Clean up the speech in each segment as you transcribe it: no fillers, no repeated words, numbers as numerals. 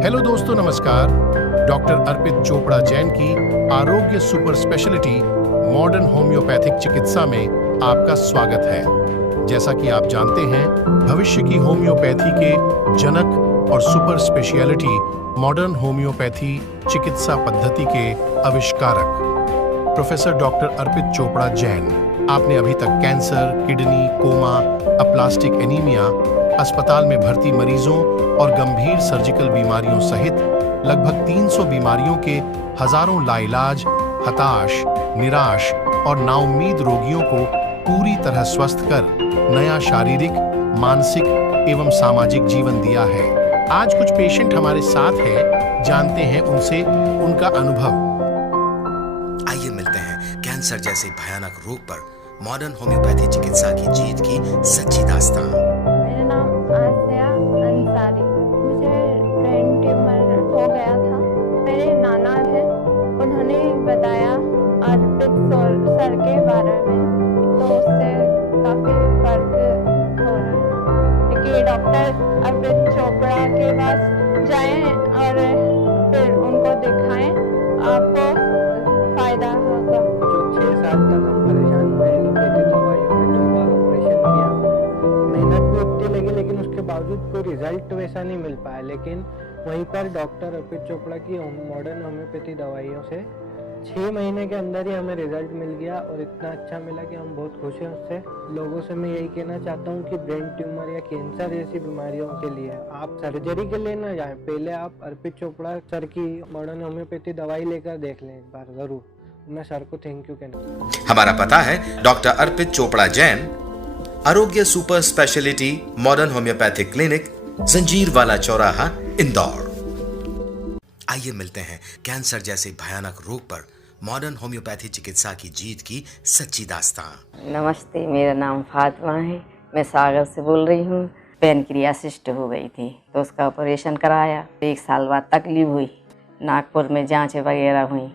Hello दोस्तों, नमस्कार। Doctor Arpit Chopra Jain की आरोग्य सुपर स्पेशलिटी मॉडर्न होम्योपैथिक चिकित्सा में आपका स्वागत है। जैसा कि आप जानते हैं, भविष्य की होम्योपैथी के जनक और सुपर स्पेशलिटी मॉडर्न होम्योपैथी चिकित्सा पद्धति के आविष्कारक प्रोफेसर डॉक्टर अर्पित चोपड़ा जैन, आपने अभी तक cancer, kidney, coma, aplastic anaemia, अस्पताल में भर्ती मरीजों और गंभीर सर्जिकल बीमारियों सहित लगभग 300 बीमारियों के हजारों लाइलाज, हताश, निराश और नाउम्मीद रोगियों को पूरी तरह स्वस्थ कर नया शारीरिक, मानसिक एवं सामाजिक जीवन दिया है। आज कुछ पेशेंट हमारे साथ हैं, जानते हैं उनसे उनका अनुभव। आइए मिलते हैं कैंसर जैसे भयानक रोग पर मॉडर्न होम्योपैथी चिकित्सा की जीत की सच्ची दास्तान। मेरा नाम आसिया अंसारी। मुझे ब्रेन ट्यूमर हो गया था। मेरे नाना थे, उन्होंने बताया अर्पित सर के बारे में, तो उससे काफ़ी फर्क हो रहा है। क्योंकि डॉक्टर अर्पित चोपड़ा के पास जाएं और फिर उनको दिखाएं, आपको फ़ायदा होगा। जो 6 साल तक हम परेशान हुए, एलोपैथी दवाइयों में 2 बार ऑपरेशन किया, मेहनत भी उतनी लगी, लेकिन उसके बावजूद कोई रिजल्ट वैसा नहीं मिल पाया। लेकिन वहीं पर डॉक्टर अर्पित चोपड़ा की मॉडर्न होम्योपैथी दवाइयों से 6 महीने के अंदर ही हमें रिजल्ट मिल गया और इतना अच्छा मिला कि हम बहुत खुश हैं उससे। लोगों से मैं यही कहना चाहता हूँ कि ब्रेन ट्यूमर या कैंसर जैसी बीमारियों के लिए आप सर्जरी के लिए ना जाएं, पहले आप अर्पित चोपड़ा सर की मॉडर्न होम्योपैथी दवाई लेकर देख लें एक बार ज़रूर। मैं सर को थैंक यू कहना। हमारा पता है डॉक्टर अर्पित चोपड़ा जैन, आरोग्य super speciality modern homeopathic clinic, जंजीर वाला चौराहा, इंदौर। आइए मिलते हैं कैंसर जैसे भयानक रोग पर मॉडर्न होम्योपैथी चिकित्सा की जीत की सच्ची दास्तान। नमस्ते, मेरा नाम फातिमा है। मैं सागर से बोल रही हूँ। पैनक्रियासिस्ट हो गई थी तो उसका ऑपरेशन कराया। 1 साल बाद तकलीफ हुई, नागपुर में जांचें वगैरह हुई,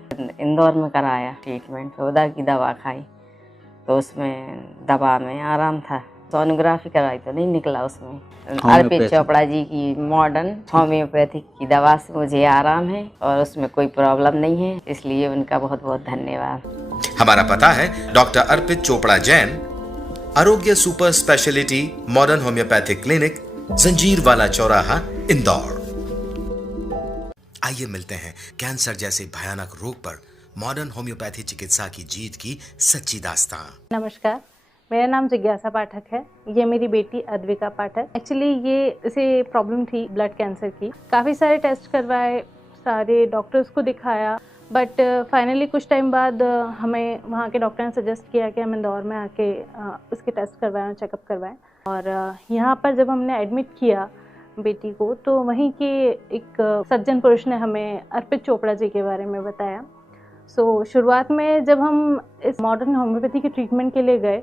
इंदौर में कराया ट्रीटमेंट, उधर की दवा खाई तो उसमें दवा में आराम था। सोनोग्राफी कराई तो नहीं निकला उसमें। अर्पित चोपड़ा जी की मॉडर्न होम्योपैथिक की दवा से मुझे आराम है और उसमें कोई प्रॉब्लम नहीं है, इसलिए उनका बहुत बहुत धन्यवाद। हमारा पता है डॉक्टर अर्पित चोपड़ा जैन, आरोग्य super speciality modern homeopathic clinic, जंजीर वाला चौराहा, इंदौर। आइए मिलते हैं कैंसर जैसे भयानक रोग पर मॉडर्न होम्योपैथी चिकित्सा की जीत की सच्ची दास्तान। नमस्कार, मेरा नाम जिज्ञासा पाठक है। ये मेरी बेटी अद्विका पाठक। एक्चुअली ये इसे प्रॉब्लम थी ब्लड कैंसर की। काफ़ी सारे टेस्ट करवाए, सारे डॉक्टर्स को दिखाया, बट फाइनली कुछ टाइम बाद हमें वहाँ के डॉक्टर ने सजेस्ट किया कि हम इंदौर में आके उसके टेस्ट करवाएं, चेकअप करवाएं। और यहाँ पर जब हमने एडमिट किया बेटी को, तो वहीं के एक सज्जन पुरुष ने हमें अर्पित चोपड़ा जी के बारे में बताया। शुरुआत में जब हम इस मॉडर्न होम्योपैथी के ट्रीटमेंट के लिए गए,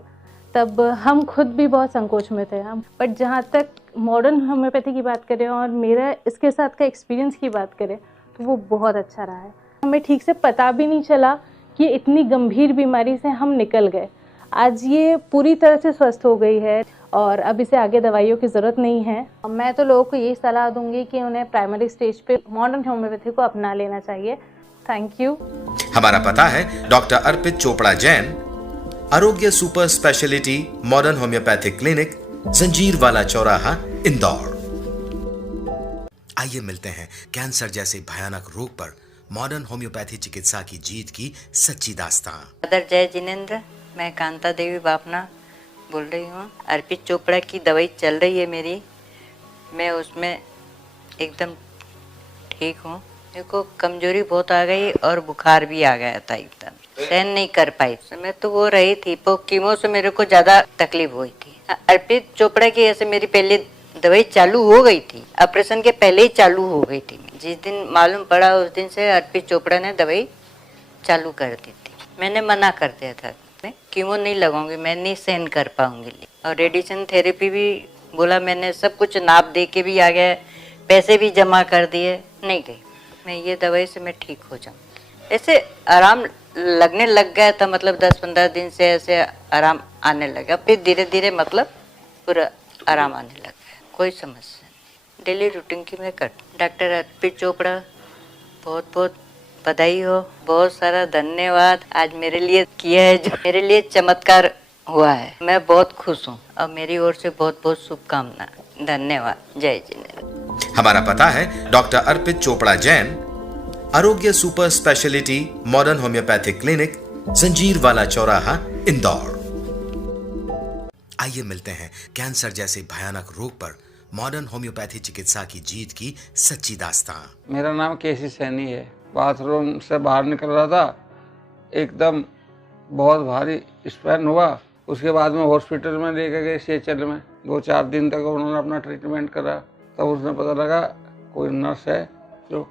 तब हम खुद भी बहुत संकोच में थे। बट जहाँ तक मॉडर्न होम्योपैथी की बात करें और मेरा इसके साथ का एक्सपीरियंस की बात करें, तो वो बहुत अच्छा रहा है। हमें ठीक से पता भी नहीं चला कि इतनी गंभीर बीमारी से हम निकल गए। आज ये पूरी तरह से स्वस्थ हो गई है और अब इसे आगे दवाइयों की ज़रूरत नहीं है। मैं तो लोगों को यही सलाह दूंगी कि उन्हें प्राइमरी स्टेज पे मॉडर्न होम्योपैथी को अपना लेना चाहिए। Thank you. हमारा पता है डॉक्टर अर्पित चोपड़ा जैन, आरोग्य super speciality modern homeopathic clinic, जंजीर वाला चौराहा, इंदौर। आइए मिलते हैं कैंसर जैसे भयानक रोग पर मॉडर्न होम्योपैथी चिकित्सा की जीत की सच्ची दास्तान। मदर जय जिनेंद्र, मैं कांता देवी बापना बोल रही हूँ। अर्पित चोपड़ा की दवाई चल रही है मेरी, मैं उसमें एकदम ठीक हूँ। मेरे को कमजोरी बहुत आ गई और बुखार भी आ गया था, एकदम सहन नहीं कर पाई। मैं तो वो रही थी, पर कीमो से मेरे को ज़्यादा तकलीफ हुई थी। अर्पित चोपड़ा की ऐसे मेरी पहले दवाई चालू हो गई थी, ऑपरेशन के पहले ही चालू हो गई थी। जिस दिन मालूम पड़ा उस दिन से अर्पित चोपड़ा ने दवाई चालू कर दी थी। मैंने मना कर दिया था, मैं कीमो नहीं लगाऊंगी, मैं नहीं सहन कर पाऊंगी। और रेडिएशन थेरेपी भी बोला, मैंने सब कुछ नाप दे के भी आ गया, पैसे भी जमा कर दिए, नहीं गई। मैं ये दवाई से मैं ठीक हो जाऊँ, ऐसे आराम लगने लग गया था। मतलब 10-15 दिन से ऐसे आराम आने लगा, फिर धीरे धीरे मतलब पूरा आराम आने लग गया, कोई समस्या नहीं। डेली रूटीन की मैं कर। डॉक्टर अर्पित चोपड़ा, बहुत बहुत बधाई हो, बहुत सारा धन्यवाद। आज मेरे लिए किया है जो मेरे लिए चमत्कार हुआ है, मैं बहुत खुश हूँ और मेरी ओर से बहुत बहुत शुभकामनाएं। धन्यवाद। जय जिनेन्द्र। हमारा पता है डॉक्टर अर्पित चोपड़ा जैन, आरोग्य super speciality modern homeopathic clinic, जंजीर वाला चौराहा, इंदौर। आइए मिलते हैं कैंसर जैसे भयानक रोग पर मॉडर्न होम्योपैथी चिकित्सा की जीत की सच्ची दास्तां। मेरा नाम केसी सैनी है। बाथरूम से बाहर निकल रहा था, एकदम बहुत भारी स्पैन हुआ। उसके बाद में हॉस्पिटल में लेके गए सेचल में, 2-4 दिन तक उन्होंने अपना ट्रीटमेंट करा। तब उसने पता लगा कोई नर्स है जो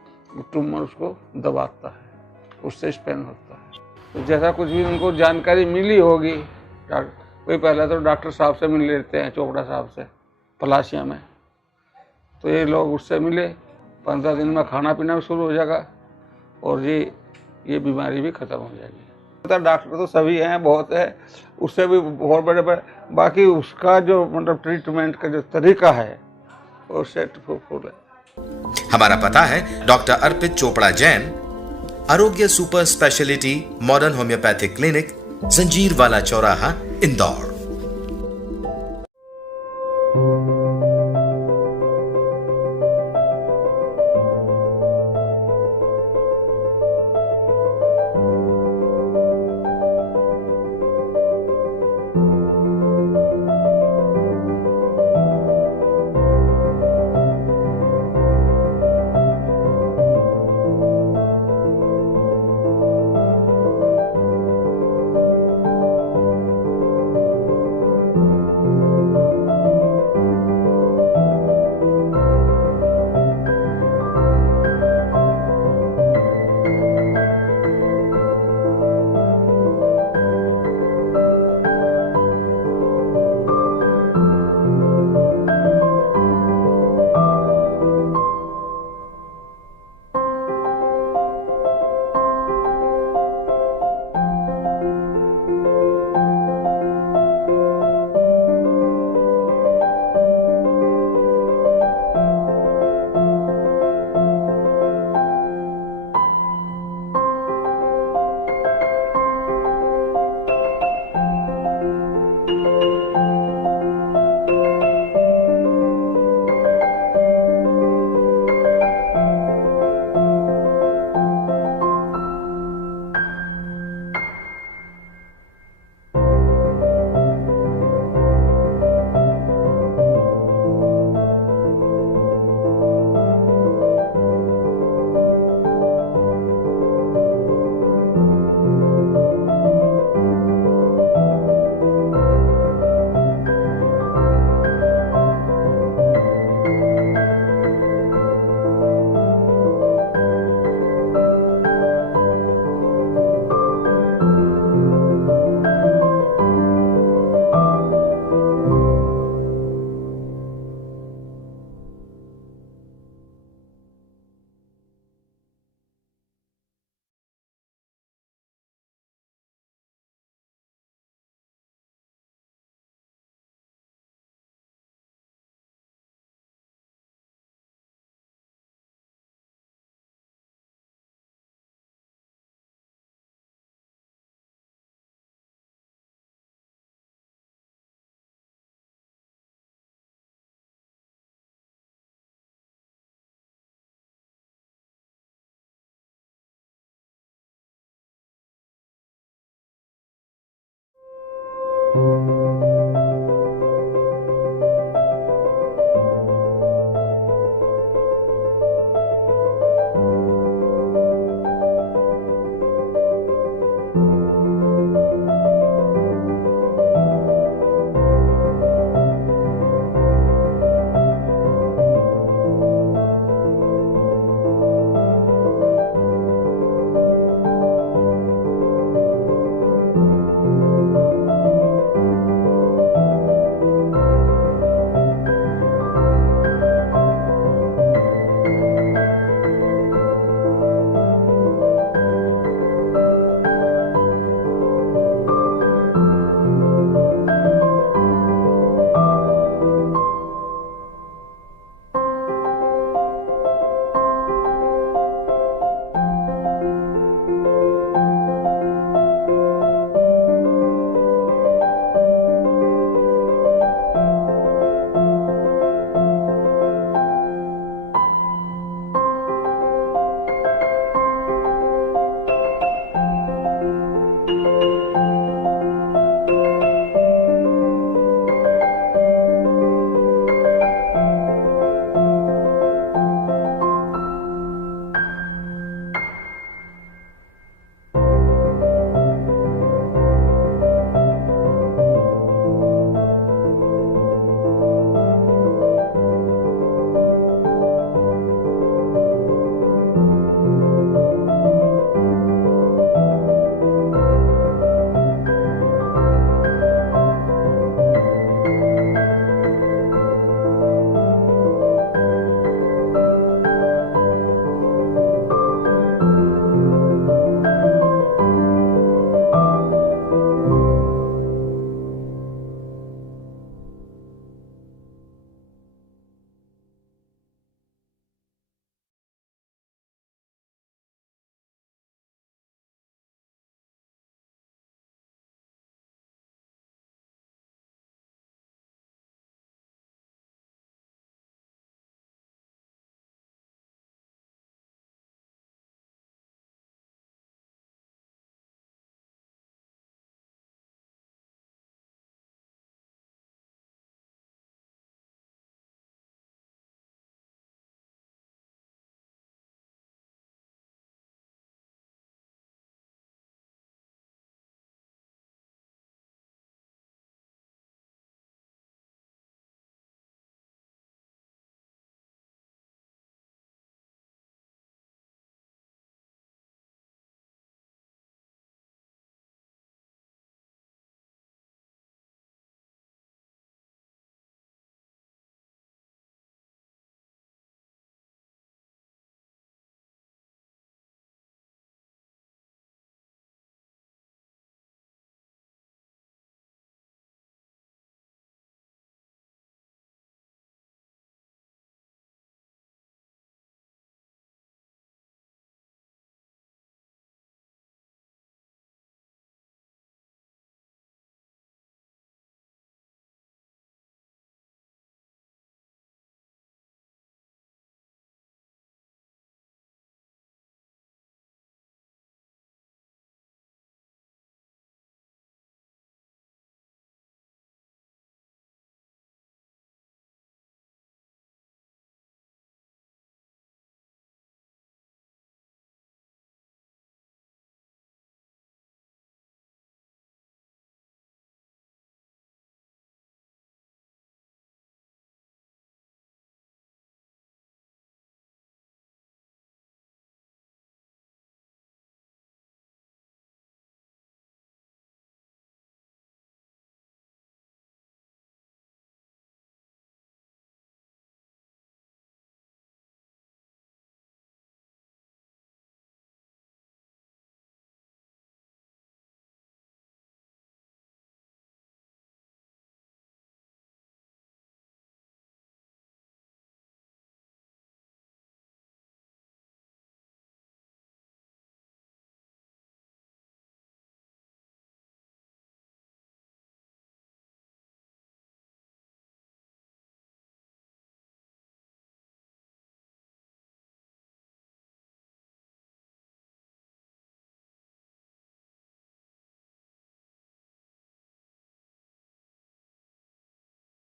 ट्यूमर उसको दबाता है, उससे स्पैन होता है। तो जैसा कुछ भी उनको जानकारी मिली होगी, कोई पहले तो डॉक्टर साहब से मिल लेते हैं, चोपड़ा साहब से पलाशिया में, तो ये लोग उससे मिले। 15 दिन में खाना पीना भी शुरू हो जाएगा और ये बीमारी भी खत्म हो जाएगी। डॉक्टर तो सभी हैं, बहुत है, उससे भी बहुत बड़े बड़े, बाकी उसका जो मतलब ट्रीटमेंट का जो तरीका है वो सेट फुल है। हमारा पता है डॉक्टर अर्पित चोपड़ा जैन, आरोग्य super speciality modern homeopathic clinic, जंजीर वाला चौराहा, इंदौर।